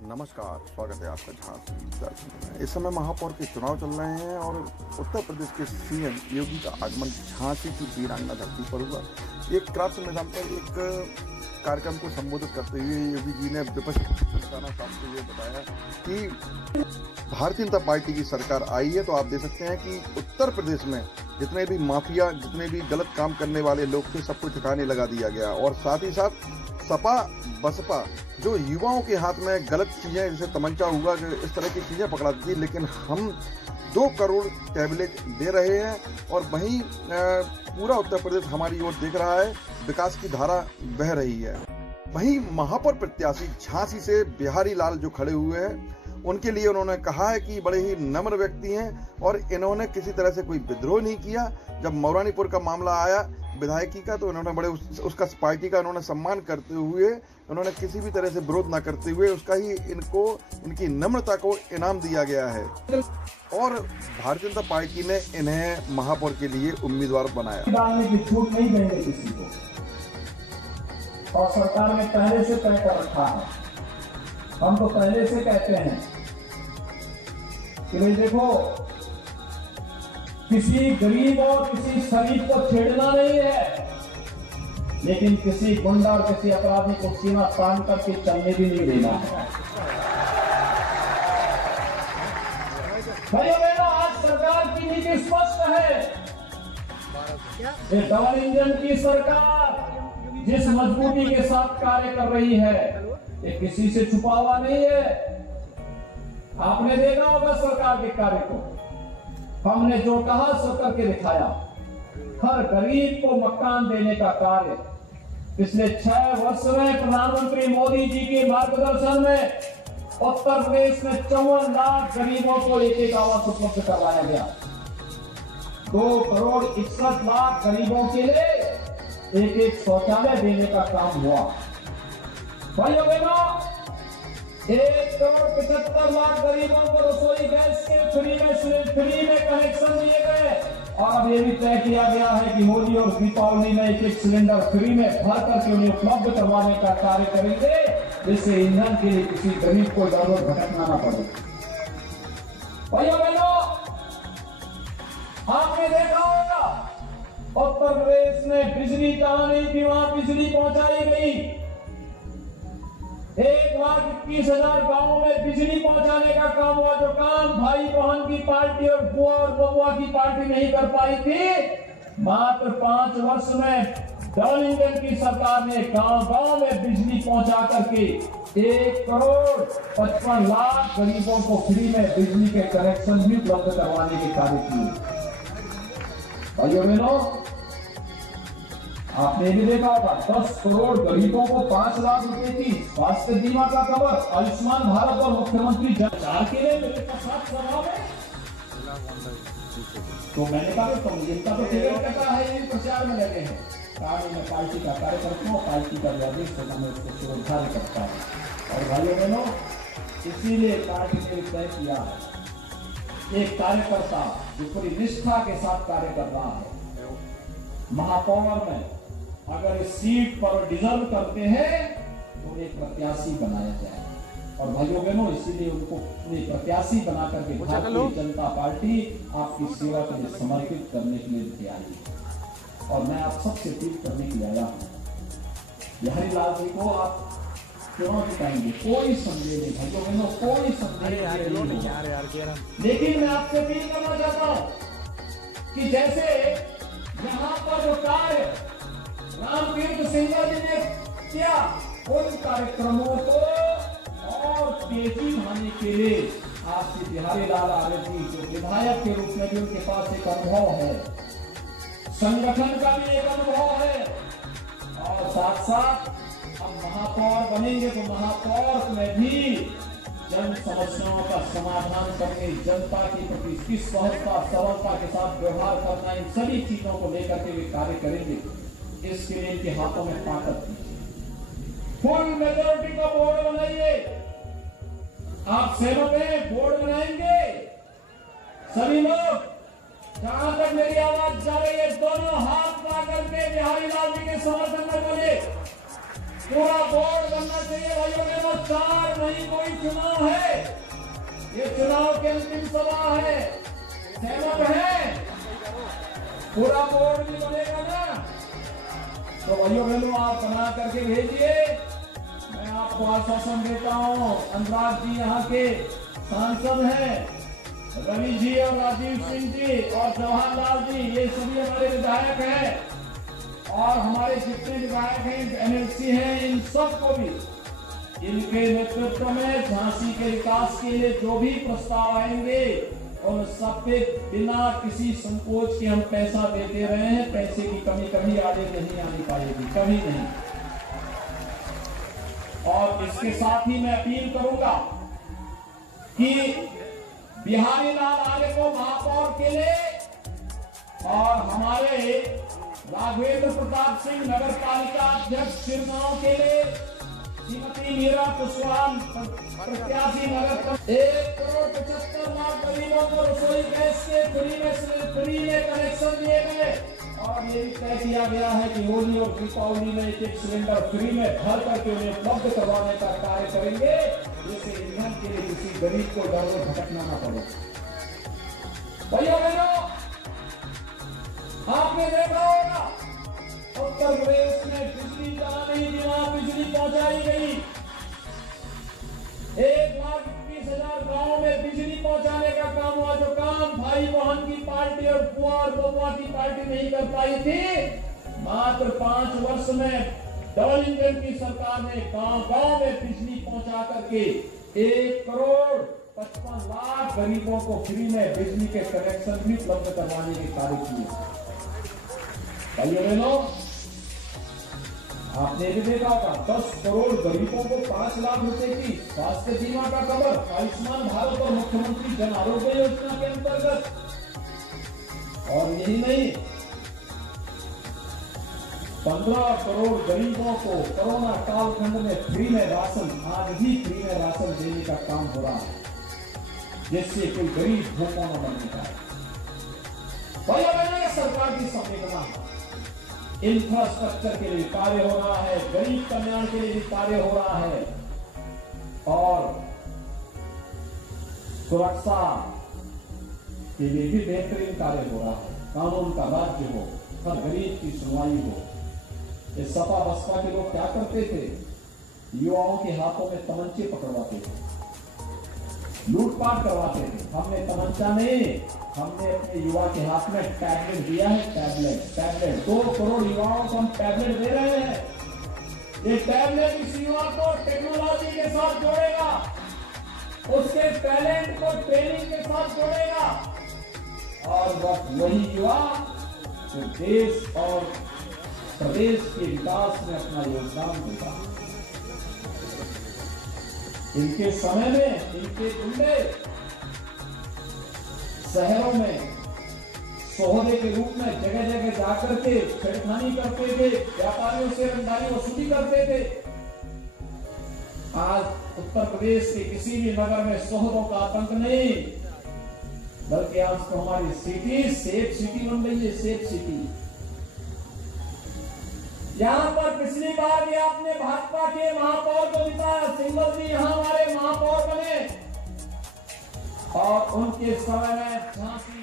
नमस्कार, स्वागत है आपका झांसी दर्शन में। इस समय महापौर के चुनाव चल रहे हैं और उत्तर प्रदेश के सीएम योगी का आगमन झांसी की वीरांगना धरती पर हुआ। एक क्राफ्ट मैदान पर एक कार्यक्रम को संबोधित करते हुए योगी जी ने विपक्ष को निशाना साधते हुए बताया कि भारतीय जनता पार्टी की सरकार आई है तो आप देख सकते हैं कि उत्तर प्रदेश में जितने भी माफिया, जितने भी गलत काम करने वाले लोग थे, सबको ठिकाने लगा दिया गया। और साथ ही साथ सपा बसपा जो युवाओं के हाथ में गलत चीजें जैसे तमंचा हुआ, इस तरह की चीजें पकड़ा दी, लेकिन हम 2 करोड़ टैबलेट दे रहे हैं और वहीं पूरा उत्तर प्रदेश हमारी ओर देख रहा है, विकास की धारा बह रही है। वहीं महापौर प्रत्याशी झांसी से बिहारी लाल जो खड़े हुए हैं, उनके लिए उन्होंने कहा है कि बड़े ही नम्र व्यक्ति हैं और इन्होंने किसी तरह से कोई विद्रोह नहीं किया। जब मौरानीपुर का मामला आया विधायकी का, तो इन्होंने बड़े उसका पार्टी का इन्होंने सम्मान करते हुए, उन्होंने किसी भी तरह से विरोध न करते हुए उसका ही इनकी नम्रता को इनाम दिया गया है। और भारतीय जनता पार्टी ने इन्हें महापौर के लिए उम्मीदवार बनाया। डालने की छूट नहीं देंगे किसी को, और सरकार ने पहले से तय कर रखा है। हम तो पहले से कहते हैं कि भाई देखो, किसी गरीब और किसी शरीफ को छेड़ना नहीं है, लेकिन किसी गुंडा और किसी अपराधी को सीमा तान करके चलने भी नहीं देना है। भाइयों बहनों, आज सरकार की नीति स्पष्ट है। ये डबल इंजन की सरकार जिस मजबूती के साथ कार्य कर रही है, ये किसी से छुपा हुआ नहीं है। आपने देखा होगा सरकार के कार्य को, हमने जो कहा सो करके दिखाया। हर गरीब को मकान देने का कार्य पिछले 6 वर्ष में प्रधानमंत्री मोदी जी के मार्गदर्शन में उत्तर प्रदेश में 54 लाख गरीबों को एक आवास उपलब्ध करवाया गया। 2 करोड़ 61 लाख गरीबों के लिए एक शौचालय देने का काम हुआ। भाइयों बहनों, 1 करोड़ 75 लाख गरीबों को रसोई गैस के फ्री में कनेक्शन दिए गए। और अब ये भी तय किया गया है कि होली और दीपावली में एक सिलेंडर फ्री में भर करके उन्हें उपलब्ध करवाने का कार्य करेंगे, जिससे ईंधन के लिए किसी गरीब को जरूरत भटकना न पड़े। भाइयों बहनों, आपने देखा होगा उत्तर प्रदेश में बिजली जहां नहीं थी वहां बिजली पहुंचाई गई। 1,21,000 गांवों में बिजली पहुंचाने का काम हुआ, जो काम भाई बहन की पार्टी और बुआ और बबुआ की पार्टी नहीं कर पाई थी। मात्र 5 वर्ष में डबल इंजन की सरकार ने गांव-गांव में बिजली पहुंचा करके 1 करोड़ 55 लाख गरीबों को फ्री में बिजली के कनेक्शन भी उपलब्ध करवाने के कार्य किए। भाइयों बहनों, आपने भी देखा होगा 10 करोड़ गरीबों को 5 लाख रुपए की स्वास्थ्य बीमा का कवर, आयुष्मान भारत और मुख्यमंत्री जन के लिए मेरे साथ सभा में, तो मैंने कहा तो इनका तो टिकट कटा है, ये प्रचार में लगे हैं। मैं पार्टी का कार्यकर्ता हूँ, पार्टी का आदेश होगा मैं उसको सुरक्षा करता हूँ। और भाइयों बहनों, इसीलिए पार्टी ने तय किया है, एक कार्यकर्ता जो पूरी निष्ठा के साथ कार्य कर रहा है, महापौर में अगर इस सीट पर डिजर्व करते हैं तो एक प्रत्याशी बनाया जाए। और भाइयों बहनों, इसीलिए उनको प्रत्याशी बना करके भारतीय जनता पार्टी आपकी सेवा के लिए समर्पित करने के लिए तैयार है। और मैं आप सबसे अपील करने के लिए आया हूँ, बिहारी लाल जी को आप चुनाव जिताएंगे, कोई संदेह नहीं भाइयों बहनों, कोई संदेह नहीं। लेकिन मैं आपसे अपील करना चाहता हूँ कि जैसे यहाँ पर जो कार्य रामतीर्थ सिंह जी ने किया, उन कार्यक्रमों को और तेजी लाने के लिए आपसे बिहारी लाल आर्य जी जो विधायक के रूप में भी उनके पास एक अनुभव है, संगठन का भी एक अनुभव है, और साथ साथ अब महापौर बनेंगे तो महापौर में भी जन समस्याओं का समाधान करने, जनता के प्रति किस सहजता सरलता के साथ व्यवहार करना, इन सभी चीजों को लेकर के वे कार्य करेंगे। इसके लिए इनके हाथों में ताकत दीजिए। फुल मेजोरिटी का बोर्ड बनाइए। आप सहमत हैं? बोर्ड बनाएंगे सभी लोग। जहां तक मेरी आवाज जा रही है, दोनों हाथ ला करके बिहारी लाल जी के समर्थन में बोले। पूरा बोर्ड बनना चाहिए भाइयों बहनों। 4 मई कोई चुनाव है, ये चुनाव की अंतिम सभा है, सहमत है? पूरा बोर्ड भी बनेगा ना? तो भाइयों बहनों आप बना करके भेजिए। मैं आपको आश्वासन देता हूँ, अनुराग जी यहाँ के सांसद हैं, रवि जी और राजीव सिंह जी और जवाहरलाल जी, ये सभी हमारे विधायक हैं, और हमारे जितने विधायक हैं, एमएलसी हैं, इन सबको भी इनके नेतृत्व में झांसी के विकास के लिए जो भी प्रस्ताव आएंगे उन सब पे बिना किसी संकोच के हम पैसा देते रहे हैं। पैसे की कमी कभी आगे नहीं आनी पाएगी, कभी नहीं। और इसके साथ ही मैं अपील करूंगा कि बिहारी लाल आर्य को महापौर के लिए और हमारे राघवेंद्र प्रताप सिंह नगर पालिका अध्यक्ष शिरगांव के लिए श्रीमती मीरा कुशवाहा प्रत्याशी नगर 1,75,00,000 गरीबों को रसोई गैस के फ्री में कनेक्शन दिए गए। और ये भी तय किया गया है कि होली और दीपावली में एक सिलेंडर फ्री में भर करके उन्हें उपलब्ध करवाने का कार्य करेंगे, जिससे ईंधन के लिए किसी गरीब को दर में भटकना न पड़े। भैया बहनों, आपने देखा होगा उत्तर प्रदेश में बिजली जहां नहीं थी वहां बिजली पहुंचाई गई। 1,21,000 गांव में बिजली पहुंचाने का काम हुआ, जो काम भाई बहन की पार्टी और बुआ और बबुआ की पार्टी नहीं कर पाई थी। मात्र 5 वर्ष में डबल इंजन की सरकार ने गांव-गांव में बिजली पहुंचा करके 1,55,00,000 गरीबों को फ्री में बिजली के कनेक्शन भी उपलब्ध करवाने के कार्य किए। भाइयों बहनों, आपने भी देखा होगा 10 करोड़ गरीबों को 5 लाख रुपए की स्वास्थ्य बीमा का कवर आयुष्मान भारत और मुख्यमंत्री जन आरोग्य योजना के अंतर्गत। और यही नहीं, 15 करोड़ गरीबों को कोरोना कालखंड में फ्री में राशन, आज भी फ्री में राशन देने का काम हो रहा है, जिससे कोई गरीब भूखा न बनने पाए। भैया बहनों, सरकार की संवेदना है। इंफ्रास्ट्रक्चर के लिए कार्य हो रहा है, गरीब कल्याण के लिए भी कार्य हो रहा है, और सुरक्षा के लिए भी बेहतरीन कार्य हो रहा है। कानून का राज्य हो, हर गरीब की सुनवाई हो। ये सपा बसपा के लोग क्या करते थे? युवाओं के हाथों में तमंचे पकड़वाते थे, लूटपाट करवाते थे। हमने तमंचा नहीं, हमने अपने युवा के हाथ में टैबलेट दिया है। टैबलेट 2 करोड़ युवाओं को हम टैबलेट दे रहे हैं। ये टैबलेट इस युवा को टेक्नोलॉजी के साथ जोड़ेगा, उसके टैलेंट को ट्रेनिंग के साथ जोड़ेगा, और बस वही युवा जो देश और प्रदेश के विकास में अपना योगदान देगा। इनके समय में इनके गुंडे शहरों में सोहरे के रूप में जगह जगह जाकर के छेड़खानी करते थे, व्यापारियों से रंगदारी वसूली करते थे। आज उत्तर प्रदेश के किसी भी नगर में सोहरों का आतंक नहीं, बल्कि आज तो हमारी सिटी सेफ सिटी बन रही है, सेफ सिटी। यहाँ पर पिछली बार भी आपने भाजपा के महापौर को जिताया, सिंगल जी यहाँ हमारे महापौर बने, और उनके समय में झांसी